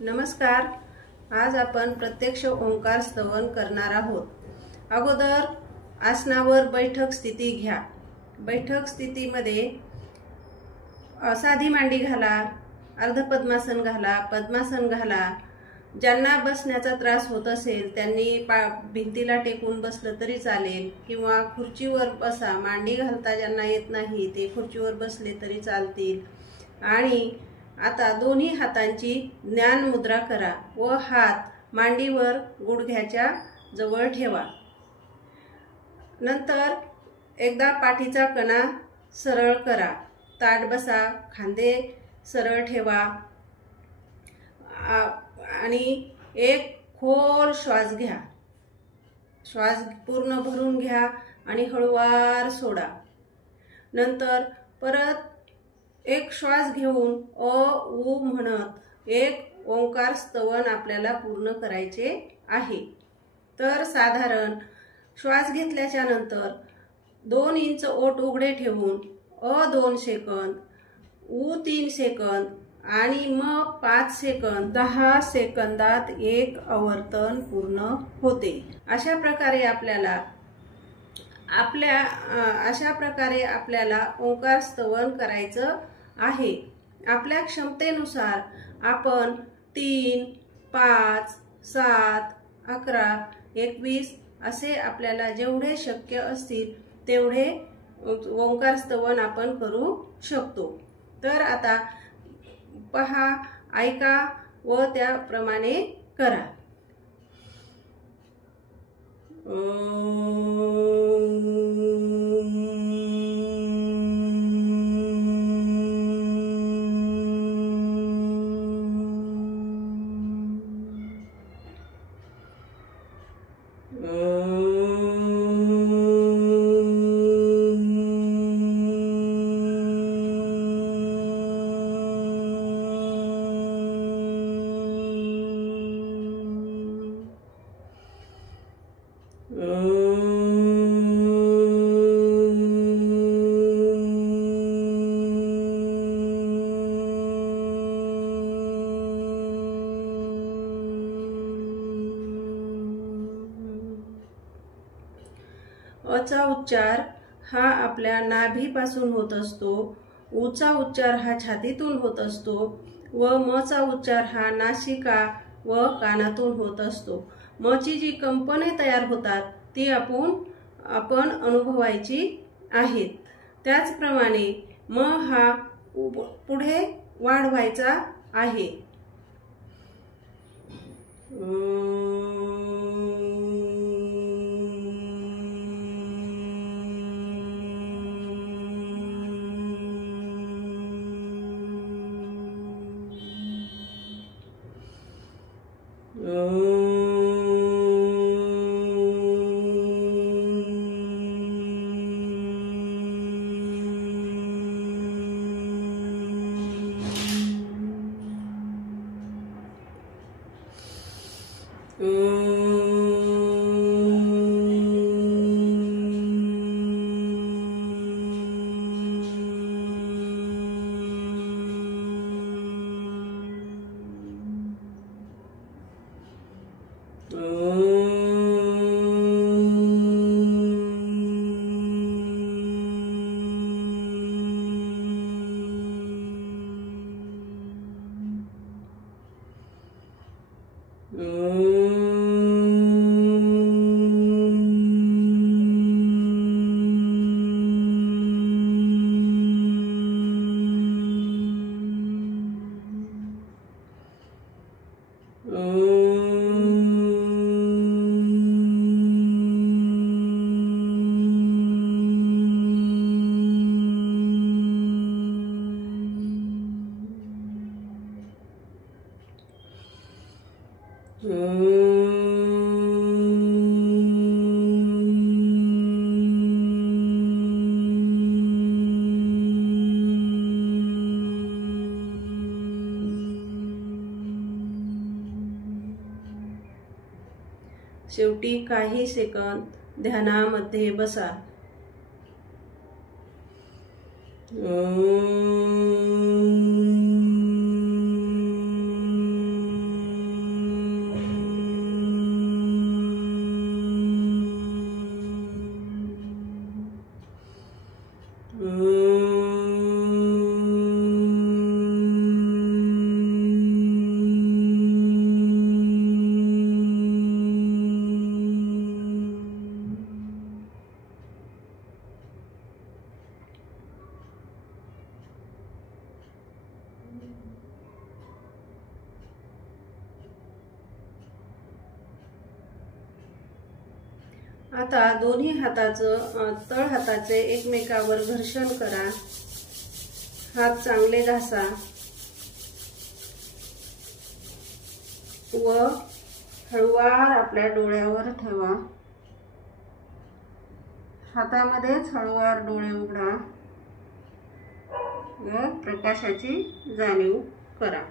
नमस्कार। आज आपण प्रत्यक्ष ओंकार स्तवन करणार आहोत। अगोदर आसनावर बैठक स्थिती घ्या। बैठक स्थितीमध्ये साधी मांडी घाला, अर्ध पद्मासन घाला, पद्मासन घाला। ज्यांना बसण्याचा त्रास होत असेल त्यांनी भिंतीला टेकून बसलं तरी चालेल किंवा खुर्चीवर बसा। मांडी घालता ज्यांना येत नाही ते खुर्चीवर बसले तरी चालतील। आणि आता दोन्ही हातांची ज्ञान मुद्रा करा व हात मांडीवर गुडघ्याच्या जवळ ठेवा। नंतर एकदा पाठीचा कणा सरळ करा, ताठ बसा, खांदे सरळ ठेवा आणि एक खोल श्वास घ्या। श्वास पूर्ण भरून घ्या आणि हळूवार सोडा। नंतर परत एक श्वास घेऊन उ म्हणत एक ओंकार स्तवन आपल्याला पूर्ण करायचे आहे। तर साधारण श्वास घेतल्याच्या नंतर 2 इंच ओठ उघडे ठेवून 2 सेकंद, उ 3 सेकंद आणि मग 5 सेकंद, 10 सेकंदात एक आवर्तन पूर्ण होते। अशा प्रकारे आपल्याला ओंकार स्तवन करायचं आहे। आपल्या क्षमतेनुसार आपण 3, 5, 7, 11, 21 असे आपल्याला जेवढे शक्य असतील तेवढे ओंकार स्तवन आपण करू शकतो। तर आता पहा, ऐका व त्याप्रमाणे करा। अचा उच्चार हा आपल्या नाभीपासून होत असतो, उचा उच्चार हा छातीतून होत असतो व मचा उच्चार हा नासिका व कानातून होत असतो। मची जी कंपने तयार होतात ती आपण अनुभवायची आहेत। त्याचप्रमाणे म हा पुढे वाढवायचा आहे। शेवटी काही सेकंद ध्यानामध्ये बसा। आता दोन्ही हाताचं तळ हाताचे एकमेकावर घर्षण करा, हात चांगले घासा व हळूवार आपल्या डोळ्यावर ठेवा। हातामध्येच हळूवार डोळे उघडा व प्रकाशाची जाणीव करा।